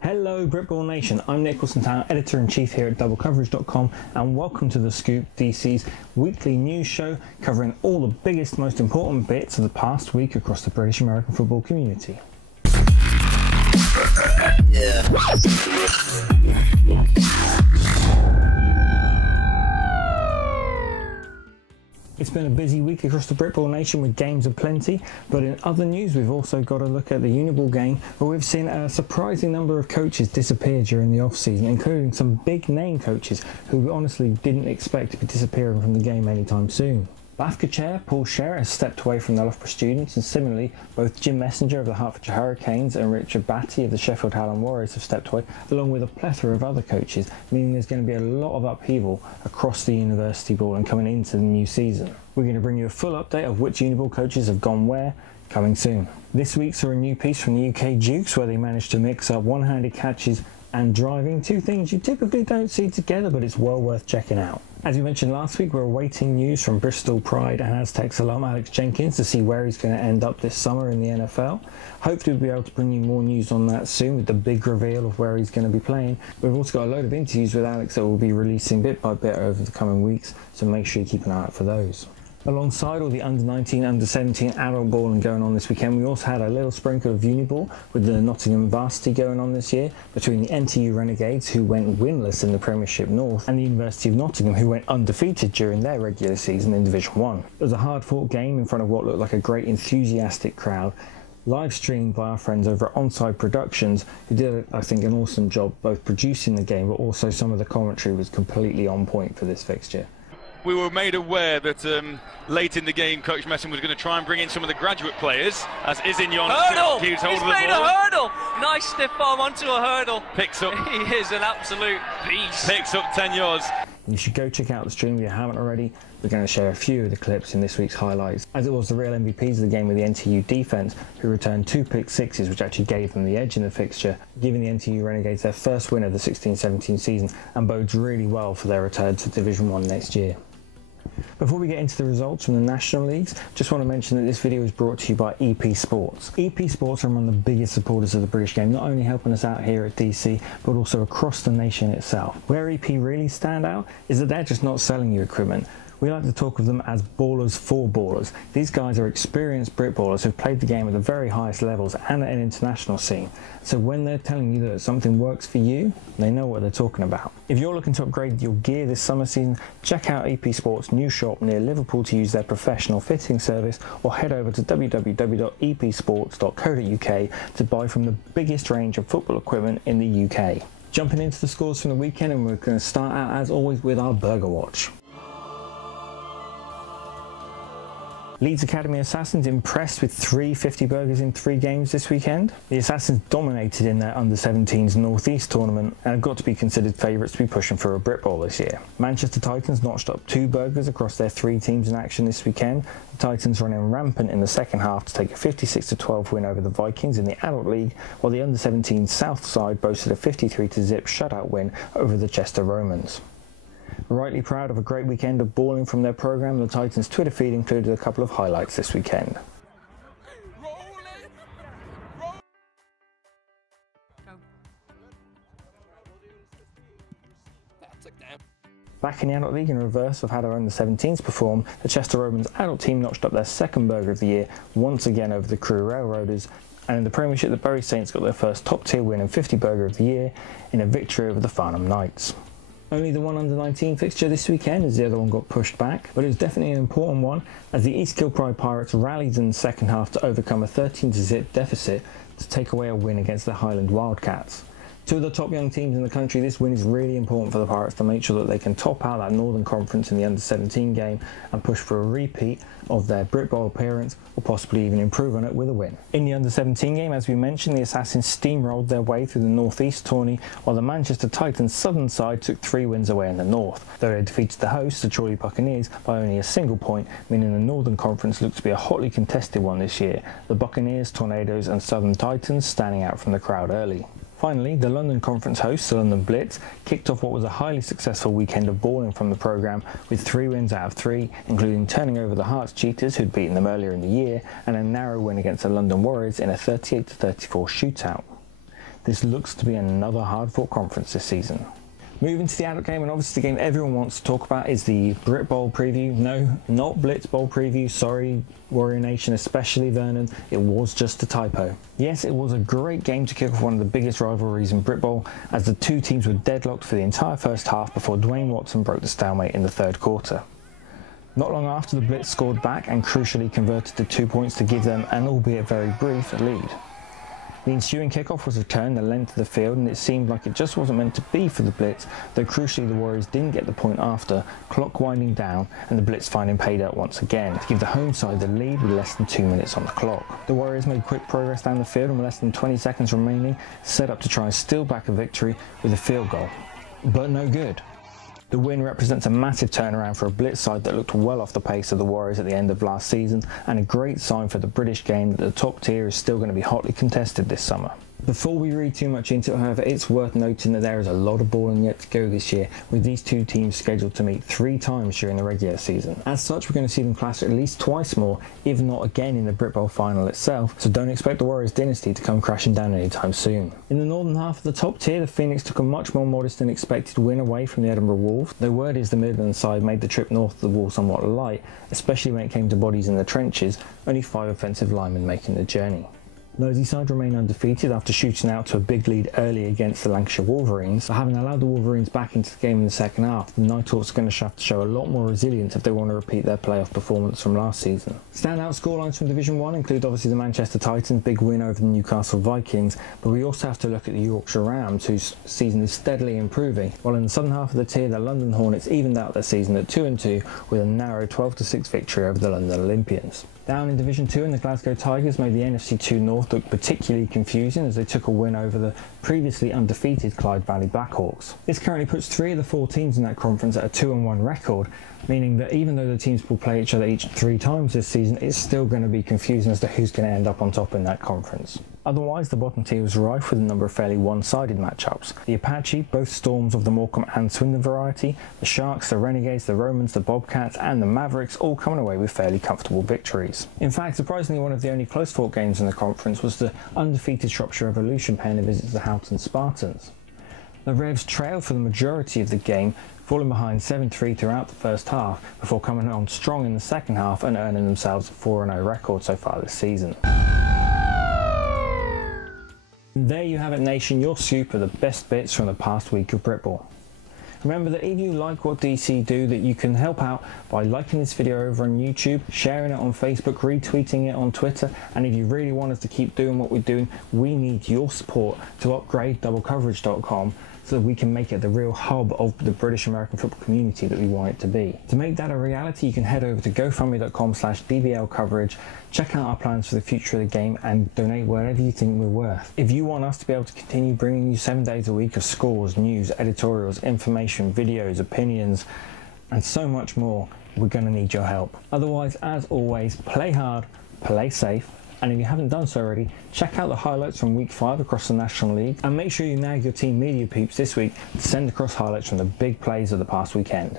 Hello Britball Nation, I'm Nick Wilson-Town, Editor-in-Chief here at doublecoverage.com, and welcome to The Scoop, DC's weekly news show covering all the biggest, most important bits of the past week across the British American football community. It's been a busy week across the Britball Nation with games aplenty, but in other news we've also got to look at the Uniball game, where we've seen a surprising number of coaches disappear during the off-season, including some big name coaches who we honestly didn't expect to be disappearing from the game anytime soon. BAFCA chair Paul Sherritt has stepped away from the Loughborough Students, and similarly both Jim Messenger of the Hertfordshire Hurricanes and Richard Batty of the Sheffield Hallam Warriors have stepped away, along with a plethora of other coaches, meaning there's going to be a lot of upheaval across the university ball and coming into the new season. We're going to bring you a full update of which Uniball coaches have gone where, coming soon. This week saw a new piece from the UK Dukes where they managed to mix up one-handed catches and driving, two things you typically don't see together, but it's well worth checking out. As we mentioned last week, we're awaiting news from Bristol Pride and Aztecs alum Alex Jenkins to see where he's going to end up this summer in the NFL. Hopefully we'll be able to bring you more news on that soon with the big reveal of where he's going to be playing. We've also got a load of interviews with Alex that we'll be releasing bit by bit over the coming weeks, so make sure you keep an eye out for those. Alongside all the under-19, under-17 adult balling going on this weekend, we also had a little sprinkle of Uniball with the Nottingham Varsity going on this year, between the NTU Renegades, who went winless in the Premiership North, and the University of Nottingham, who went undefeated during their regular season in Division 1. It was a hard-fought game in front of what looked like a great enthusiastic crowd, live streamed by our friends over at Onside Productions, who did, I think, an awesome job both producing the game, but also some of the commentary was completely on point for this fixture. We were made aware that late in the game, Coach Messon was going to try and bring in some of the graduate players, as Isignon hurdle! keeps He's hold of the made ball. a hurdle! Nice stiff arm onto a hurdle. Picks up. He is an absolute beast. Picks up 10 yards. You should go check out the stream if you haven't already. We're going to share a few of the clips in this week's highlights, as it was the real MVPs of the game with the NTU defence, who returned 2 pick sixes, which actually gave them the edge in the fixture, giving the NTU Renegades their first win of the 16-17 season, and bodes really well for their return to Division 1 next year. Before we get into the results from the national leagues, just want to mention that this video is brought to you by EP Sports. EP Sports are among the biggest supporters of the British game, not only helping us out here at DC, but also across the nation itself. Where EP really stand out is that they're just not selling you equipment. We like to talk of them as ballers for ballers. These guys are experienced Britballers who've played the game at the very highest levels and at an international scene. So when they're telling you that something works for you, they know what they're talking about. If you're looking to upgrade your gear this summer season, check out EP Sports' new shop near Liverpool to use their professional fitting service, or head over to www.epsports.co.uk to buy from the biggest range of football equipment in the UK. Jumping into the scores from the weekend, and we're going to start out as always with our Burger Watch. Leeds Academy Assassins impressed with 3 50 burgers in 3 games this weekend. The Assassins dominated in their under-17s North East tournament and have got to be considered favourites to be pushing for a Britball this year. Manchester Titans notched up 2 burgers across their 3 teams in action this weekend. The Titans running rampant in the second half to take a 56-12 win over the Vikings in the Adult League, while the under-17 South side boasted a 53-0 shutout win over the Chester Romans. Rightly proud of a great weekend of balling from their programme, the Titans' Twitter feed included a couple of highlights this weekend. Back in the Adult League, in reverse of how their under-17s performed, the Chester Romans adult team notched up their 2nd burger of the year, once again over the Crewe Railroaders, and in the Premiership the Bury Saints got their first top-tier win and 50 burger of the year in a victory over the Farnham Knights. Only the one under-19 fixture this weekend, as the other one got pushed back, but it was definitely an important one, as the East Kilbride Pirates rallied in the second half to overcome a 13-0 deficit to take away a win against the Highland Wildcats. 2 of the top young teams in the country, this win is really important for the Pirates to make sure that they can top out that Northern Conference in the under-17 game and push for a repeat of their Britball appearance, or possibly even improve on it with a win. In the under-17 game, as we mentioned, the Assassins steamrolled their way through the North East tourney, while the Manchester Titans southern side took 3 wins away in the north, though they defeated the hosts, the Chorley Buccaneers, by only a single point, meaning the Northern Conference looked to be a hotly contested one this year, the Buccaneers, Tornadoes and Southern Titans standing out from the crowd early. Finally, the London Conference hosts, the London Blitz, kicked off what was a highly successful weekend of balling from the programme with 3 wins out of 3, including turning over the Hearts Cheetahs, who'd beaten them earlier in the year, and a narrow win against the London Warriors in a 38-34 shootout. This looks to be another hard-fought conference this season. Moving to the adult game, and obviously the game everyone wants to talk about is the Britball preview. No, not Blitzball preview, sorry Warrior Nation, especially Vernon, it was just a typo. Yes, it was a great game to kick off one of the biggest rivalries in Britball, as the two teams were deadlocked for the entire first half before Dwayne Watson broke the stalemate in the third quarter. Not long after, the Blitz scored back and crucially converted the 2 points to give them an albeit very brief lead. The ensuing kickoff was returned the length of the field, and it seemed like it just wasn't meant to be for the Blitz, though crucially the Warriors didn't get the point after, clock winding down and the Blitz finding pay dirt once again to give the home side the lead with less than 2 minutes on the clock. The Warriors made quick progress down the field, and with less than 20 seconds remaining, set up to try and steal back a victory with a field goal. But no good. The win represents a massive turnaround for a Blitz side that looked well off the pace of the Warriors at the end of last season, and a great sign for the British game that the top tier is still going to be hotly contested this summer. Before we read too much into it, however, it's worth noting that there is a lot of balling yet to go this year, with these two teams scheduled to meet 3 times during the regular season. As such, we're going to see them clash at least twice more, if not again in the Britball final itself, so don't expect the Warriors dynasty to come crashing down anytime soon. In the northern half of the top tier, the Phoenix took a much more modest than expected win away from the Edinburgh Wolves, though word is the Midland side made the trip north of the wall somewhat light, especially when it came to bodies in the trenches, only 5 offensive linemen making the journey. Merseyside remain undefeated after shooting out to a big lead early against the Lancashire Wolverines, but having allowed the Wolverines back into the game in the second half, the Nighthawks are going to have to show a lot more resilience if they want to repeat their playoff performance from last season. Standout scorelines from Division 1 include obviously the Manchester Titans' big win over the Newcastle Vikings, but we also have to look at the Yorkshire Rams, whose season is steadily improving, while in the southern half of the tier the London Hornets evened out their season at 2-2 with a narrow 12-6 victory over the London Olympians. Down in Division 2, the Glasgow Tigers made the NFC 2 North look particularly confusing as they took a win over the previously undefeated Clyde Valley Blackhawks. This currently puts 3 of the 4 teams in that conference at a 2-1 record, meaning that even though the teams will play each other each 3 times this season, it's still going to be confusing as to who's going to end up on top in that conference. Otherwise, the bottom tier was rife with a number of fairly one-sided matchups. The Apache, both Storms of the Morecambe and Swindon variety, the Sharks, the Renegades, the Romans, the Bobcats and the Mavericks all coming away with fairly comfortable victories. In fact, surprisingly, one of the only close-fought games in the conference was the undefeated Shropshire Evolution paying a visit to the Houghton Spartans. The Revs trailed for the majority of the game, falling behind 7-3 throughout the first half before coming on strong in the second half and earning themselves a 4-0 record so far this season. There you have it, Nation, your scoop of the best bits from the past week of Britball. Remember that if you like what DC do, that you can help out by liking this video over on YouTube, sharing it on Facebook, retweeting it on Twitter, and if you really want us to keep doing what we're doing, we need your support to upgrade doublecoverage.com so that we can make it the real hub of the British American football community that we want it to be. To make that a reality, you can head over to gofundme.com/dblcoverage, check out our plans for the future of the game and donate whatever you think we're worth. If you want us to be able to continue bringing you 7 days a week of scores, news, editorials, information, videos, opinions, and so much more, we're going to need your help. Otherwise, as always, play hard, play safe, and if you haven't done so already, check out the highlights from week 5 across the National League, and make sure you nag your team media peeps this week to send across highlights from the big plays of the past weekend.